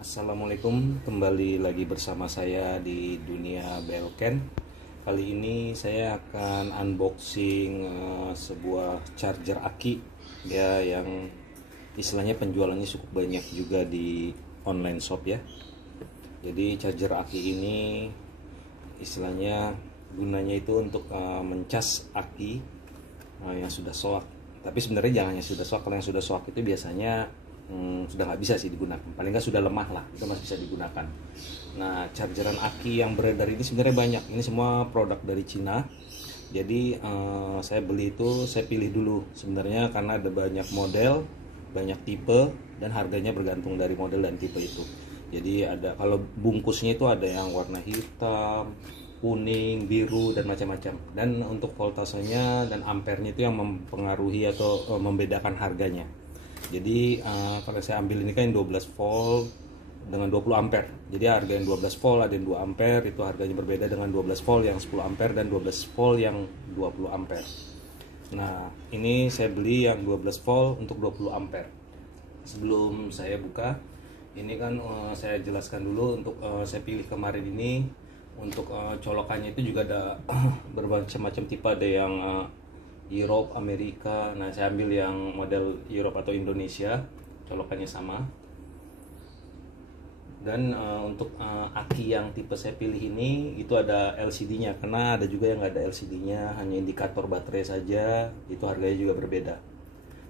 Assalamualaikum, kembali lagi bersama saya di dunia Belken. Kali ini saya akan unboxing sebuah charger aki ya, yang istilahnya penjualannya cukup banyak juga di online shop ya. Jadi charger aki ini istilahnya gunanya itu untuk mencas aki yang sudah soak. Tapi sebenarnya jangan yang sudah soak. Kalau yang sudah soak itu biasanya sudah nggak bisa sih digunakan, paling nggak sudah lemah lah, itu masih bisa digunakan. Nah, chargeran aki yang beredar ini sebenarnya banyak, ini semua produk dari Cina. Jadi saya beli itu, saya pilih dulu sebenarnya karena ada banyak model, banyak tipe, dan harganya bergantung dari model dan tipe itu. Jadi ada, kalau bungkusnya itu ada yang warna hitam, kuning, biru, dan macam-macam. Dan untuk voltasenya dan ampernya itu yang mempengaruhi atau membedakan harganya. Jadi kalau saya ambil ini kan 12 volt dengan 20 ampere. Jadi harga yang 12 volt ada yang 2 ampere, itu harganya berbeda dengan 12 volt yang 10 ampere dan 12 volt yang 20 ampere. Nah, ini saya beli yang 12 volt untuk 20 ampere. Sebelum saya buka, ini kan saya jelaskan dulu untuk saya pilih kemarin ini untuk colokannya itu juga ada bermacam-macam tipe, ada yang Europe, Amerika. Nah, saya ambil yang model Europe atau Indonesia, colokannya sama. Dan untuk aki yang tipe saya pilih ini itu ada LCD-nya, karena ada juga yang nggak ada LCD-nya, hanya indikator baterai saja, itu harganya juga berbeda.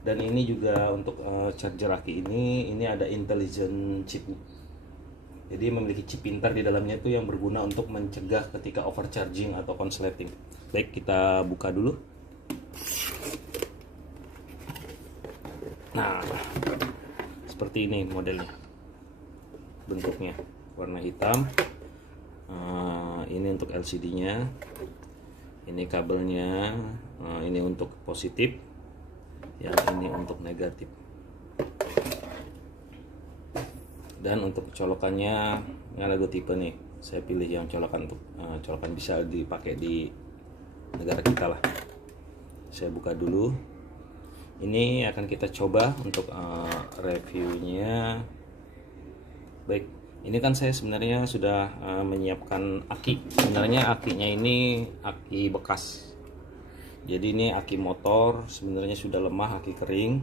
Dan ini juga untuk charger aki ini ada intelligent chip. Jadi memiliki chip pintar di dalamnya itu yang berguna untuk mencegah ketika overcharging atau konsleting. Baik, kita buka dulu. Nah, seperti ini modelnya, bentuknya warna hitam. Ini untuk LCD-nya, ini kabelnya, ini untuk positif, yang ini untuk negatif. Dan untuk colokannya, ini ada dua tipe nih. Saya pilih yang colokan untuk colokan bisa dipakai di negara kita lah. Saya buka dulu. Ini akan kita coba untuk reviewnya. Baik, ini kan saya sebenarnya sudah menyiapkan aki. Sebenarnya akinya ini aki bekas. Jadi ini aki motor, sebenarnya sudah lemah, aki kering.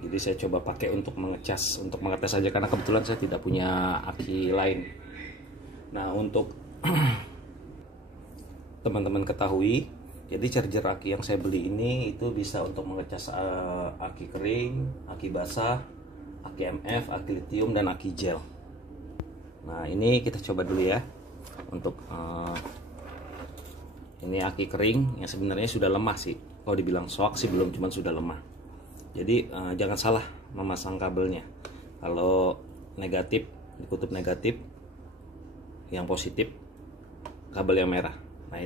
Jadi saya coba pakai untuk mengecas, untuk mengetes saja karena kebetulan saya tidak punya aki lain. Nah, untuk teman-teman ketahui, jadi charger aki yang saya beli ini itu bisa untuk mengecas aki kering, aki basah, aki MF, aki lithium, dan aki gel. Nah, ini kita coba dulu ya. Untuk ini aki kering yang sebenarnya sudah lemah sih. Kalau dibilang soak sih belum, cuman sudah lemah. Jadi jangan salah memasang kabelnya. Kalau negatif di kutub negatif, yang positif kabel yang merah. Nah,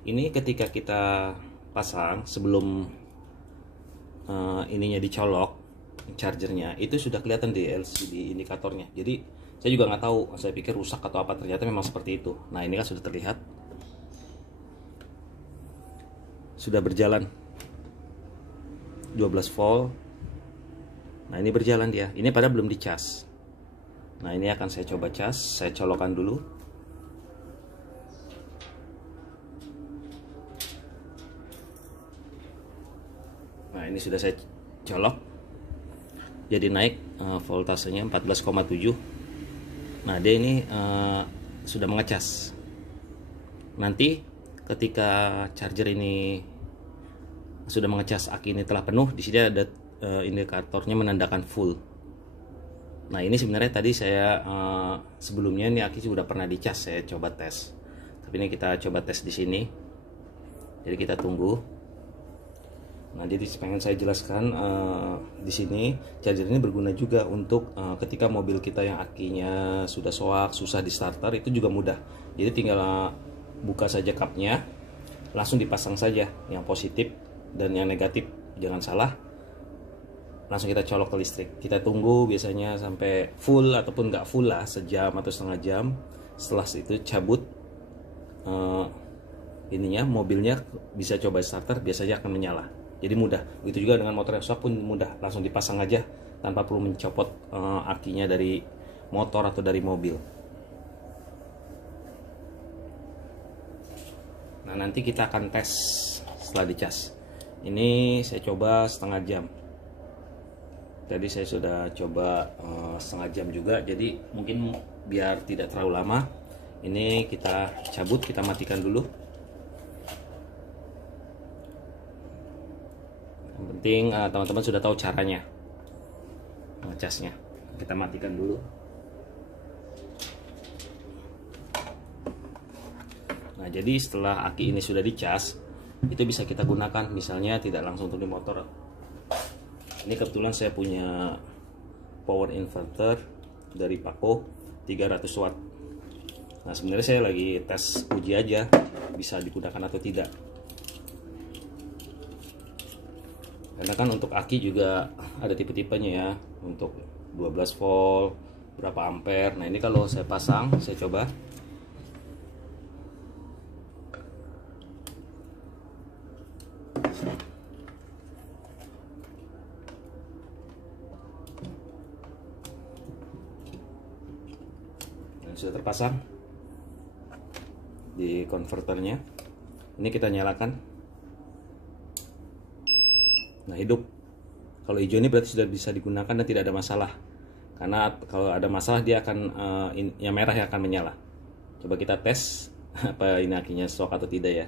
ini ketika kita pasang sebelum ininya dicolok chargernya, itu sudah kelihatan di LCD indikatornya. Jadi saya juga nggak tahu, saya pikir rusak atau apa, ternyata memang seperti itu. Nah, ini kan sudah terlihat, sudah berjalan 12 volt. Nah, ini berjalan dia. Ini padahal belum dicas. Nah, ini akan saya coba cas. Saya colokan dulu. Nah, ini sudah saya colok, jadi naik voltasenya 14,7. Nah, dia ini sudah mengecas. Nanti ketika charger ini sudah mengecas, aki ini telah penuh, di sini ada indikatornya menandakan full. Nah, ini sebenarnya tadi saya sebelumnya ini aki sudah pernah dicas, saya coba tes. Tapi ini kita coba tes di sini. Jadi kita tunggu. Nah, jadi pengen saya jelaskan di sini charger ini berguna juga untuk ketika mobil kita yang akinya sudah soak, susah di starter, itu juga mudah. Jadi tinggal buka saja cupnya, langsung dipasang saja yang positif dan yang negatif. Jangan salah, langsung kita colok ke listrik. Kita tunggu biasanya sampai full ataupun nggak full lah, sejam atau setengah jam. Setelah itu cabut ininya, mobilnya bisa coba starter, biasanya akan menyala. Jadi mudah. Begitu juga dengan motor yang soak pun mudah, langsung dipasang aja tanpa perlu mencopot akinya dari motor atau dari mobil. Nah, nanti kita akan tes setelah dicas. Ini saya coba setengah jam. Tadi saya sudah coba setengah jam juga, jadi mungkin biar tidak terlalu lama, ini kita cabut, kita matikan dulu. Yang penting teman-teman sudah tahu caranya ngecasnya. Kita matikan dulu. Nah, jadi setelah aki ini sudah dicas, itu bisa kita gunakan, misalnya tidak langsung untuk di motor. Ini kebetulan saya punya power inverter dari Paco 300 watt. Nah, sebenarnya saya lagi tes uji aja bisa digunakan atau tidak. Karena kan untuk aki juga ada tipe-tipenya ya, untuk 12 volt, berapa ampere. Nah, ini kalau saya pasang, saya coba. Sudah terpasang di konverternya. Ini kita nyalakan. Nah, hidup. Kalau hijau ini berarti sudah bisa digunakan dan tidak ada masalah. Karena kalau ada masalah dia akan yang merah yang akan menyala. Coba kita tes apa ini akinya shock atau tidak ya.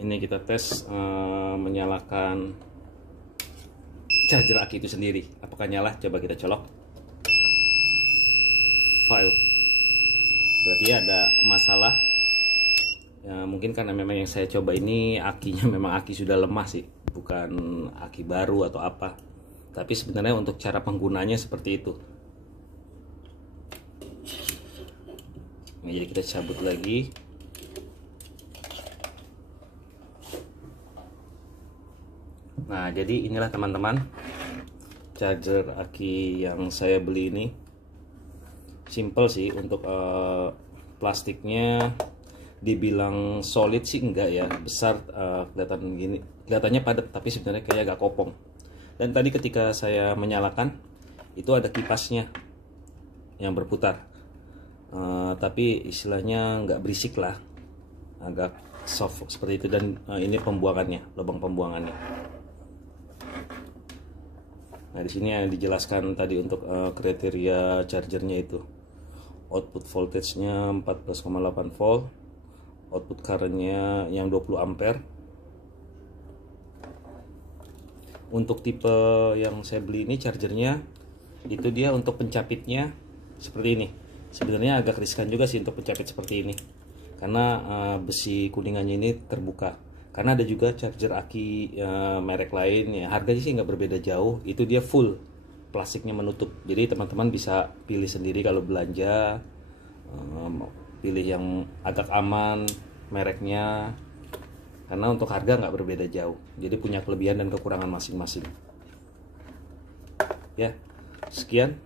Ini kita tes menyalakan charger aki itu sendiri. Apakah nyala? Coba kita colok. File. Berarti ada masalah. Ya, mungkin karena memang yang saya coba ini akinya memang aki sudah lemah sih, bukan aki baru atau apa. Tapi sebenarnya untuk cara penggunanya seperti itu. Nah, jadi kita cabut lagi. Nah, jadi inilah teman-teman charger aki yang saya beli ini. Simple sih untuk plastiknya, dibilang solid sih enggak ya, besar, kelihatan gini, kelihatannya padat tapi sebenarnya kayak agak kopong. Dan tadi ketika saya menyalakan itu ada kipasnya yang berputar, tapi istilahnya nggak berisik lah, agak soft seperti itu. Dan ini pembuangannya, lubang pembuangannya. Nah, di sini yang dijelaskan tadi untuk kriteria chargernya itu. Output voltage-nya 14,8 volt, output current-nya yang 20 ampere. Untuk tipe yang saya beli ini chargernya itu dia untuk pencapitnya seperti ini. Sebenarnya agak riskan juga sih untuk pencapit seperti ini, karena besi kuningannya ini terbuka. Karena ada juga charger aki merek lain ya, harganya sih nggak berbeda jauh, itu dia full plastiknya menutup. Jadi teman-teman bisa pilih sendiri kalau belanja, pilih yang agak aman mereknya, karena untuk harga nggak berbeda jauh. Jadi punya kelebihan dan kekurangan masing-masing. Ya, sekian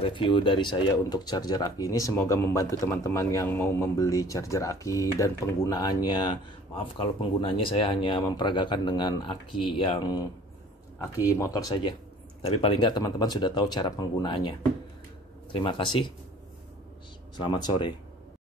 review dari saya untuk charger aki ini. Semoga membantu teman-teman yang mau membeli charger aki dan penggunaannya. Maaf kalau penggunaannya saya hanya memperagakan dengan aki motor saja, tapi paling nggak teman-teman sudah tahu cara penggunaannya. Terima kasih, selamat sore.